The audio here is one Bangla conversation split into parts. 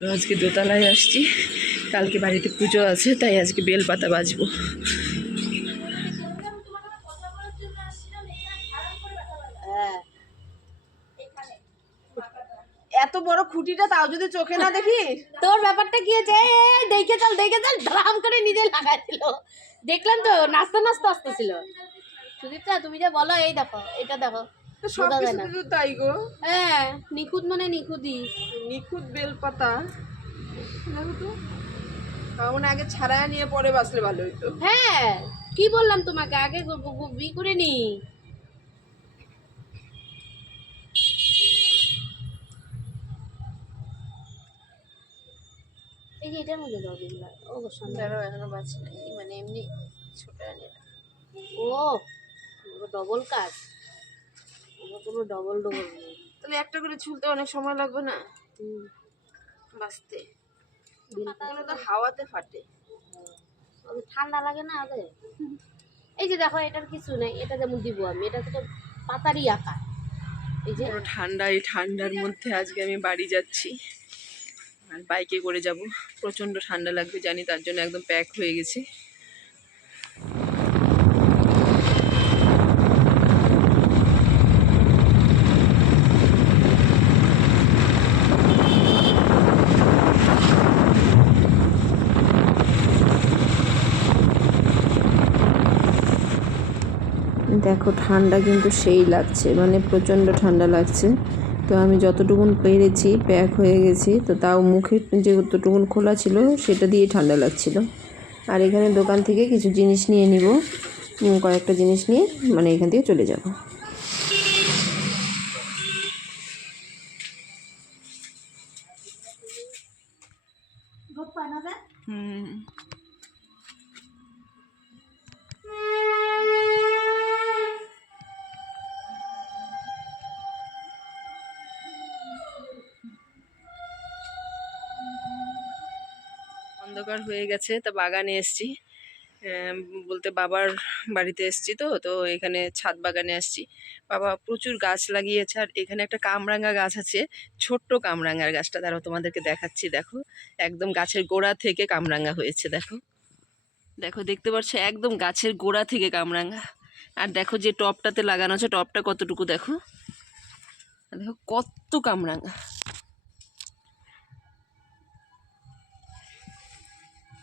আজকে দোতলায় আসছি, কালকে বাড়িতে পুজো আছে, তাই আজকে বেলপাতা বাজবো। এত বড় খুঁটিটা তাও যদি চোখে না দেখি। তোর ব্যাপারটা কি হয়েছে? দেখে চল ধাম করে নিজে লাগাইছিল, দেখলাম তো নাচতে নাচতে আসতেছিল। সুদীপ্তা তুমি যা বলো, এই দেখো এটা দেখো, সবকিছু তাই গো। হ্যাঁ নিখুঁত মানে নিখুঁতই, নিখুঁত বেলপাতা। দেখো তো, আমার আগে ছাড়ায় নিয়ে পরে বাসলে ভালো হইতো। হ্যাঁ কি বললাম তোমাকে, আগে বি করে নি। এই যে এটার মধ্যে দাও দিন, অবশ্যই এখনো বাঁচি নাই, মানে এমনি ছোট আনি। ও ডবল কাজ, কোনো ডবল ডবল নেই। তাহলে একটা করে ছুলতে অনেক সময় লাগবে না বাঁচতে? পাতাগুলো তো হাওয়াতে ফাটে, ঠান্ডা লাগে না আগে। এই যে দেখো এটার কিছু নেই, এটা যেমন দিব আমি, এটা তো পাতারই আকার। এই যে ঠান্ডা, এই ঠান্ডার মধ্যে আজকে আমি বাড়ি যাচ্ছি আর বাইকে করে যাব। প্রচণ্ড ঠান্ডা লাগবে জানি, তার জন্য একদম প্যাক হয়ে গেছি। দেখো ঠান্ডা কিন্তু সেই লাগছে, মানে প্রচণ্ড ঠান্ডা লাগছে। তো আমি যতটুকুন পেরেছি প্যাক হয়ে গেছি, তো তাও মুখের যে যতটুকুন খোলা ছিল সেটা দিয়ে ঠান্ডা লাগছিল। আর এখানে দোকান থেকে কিছু জিনিস নিয়ে নিব, কয়েকটা জিনিস নিয়ে মানে এখান থেকে চলে যাব। হুম, অন্ধকার হয়ে গেছে, তা বাগানে এসছি, বলতে বাবার বাড়িতে এসছি। তো এখানে ছাদ বাগানে আসছি। বাবা প্রচুর গাছ লাগিয়েছে, আর এখানে একটা কামরাঙা গাছ আছে, ছোট্ট কামরাঙার গাছটা, তারাও তোমাদেরকে দেখাচ্ছি। দেখো একদম গাছের গোড়া থেকে কামরাঙা হয়েছে, দেখো দেখো দেখতে পাচ্ছ, একদম গাছের গোড়া থেকে কামরাঙা। আর দেখো যে টবটাতে লাগানো আছে, টবটা কতটুকু দেখো, দেখো কত কামরাঙা,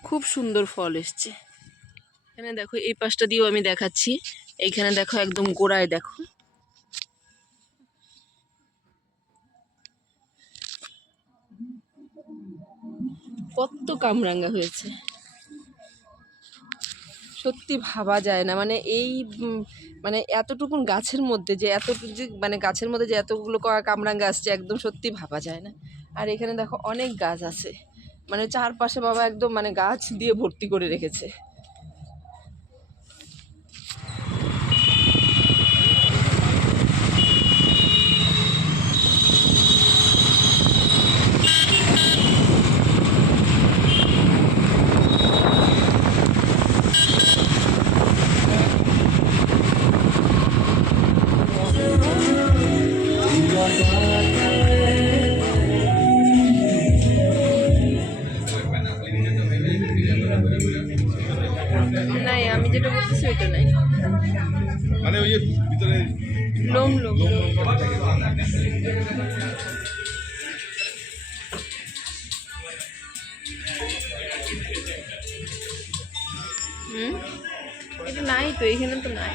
খুব সুন্দর ফল এসছে। এখানে দেখো এই পাশটা দিয়েও আমি দেখাচ্ছি, এইখানে দেখো একদম গোড়ায় দেখো কত কামরাঙা হয়েছে। সত্যি ভাবা যায় না, মানে এই মানে এতটুকুন গাছের মধ্যে যে মানে গাছের মধ্যে যে এতগুলো কামরাঙা আসছে, একদম সত্যি ভাবা যায় না। আর এখানে দেখো অনেক গাছ আছে, মানে চারপাশে বাবা একদম মানে গাছ দিয়ে ভর্তি করে রেখেছে। নাই, আমি যেটা বলতেছি ওইটা নাই, মানে ওই ভিতরে লোম লোম। এটা নাই তো, এখানে তো নাই।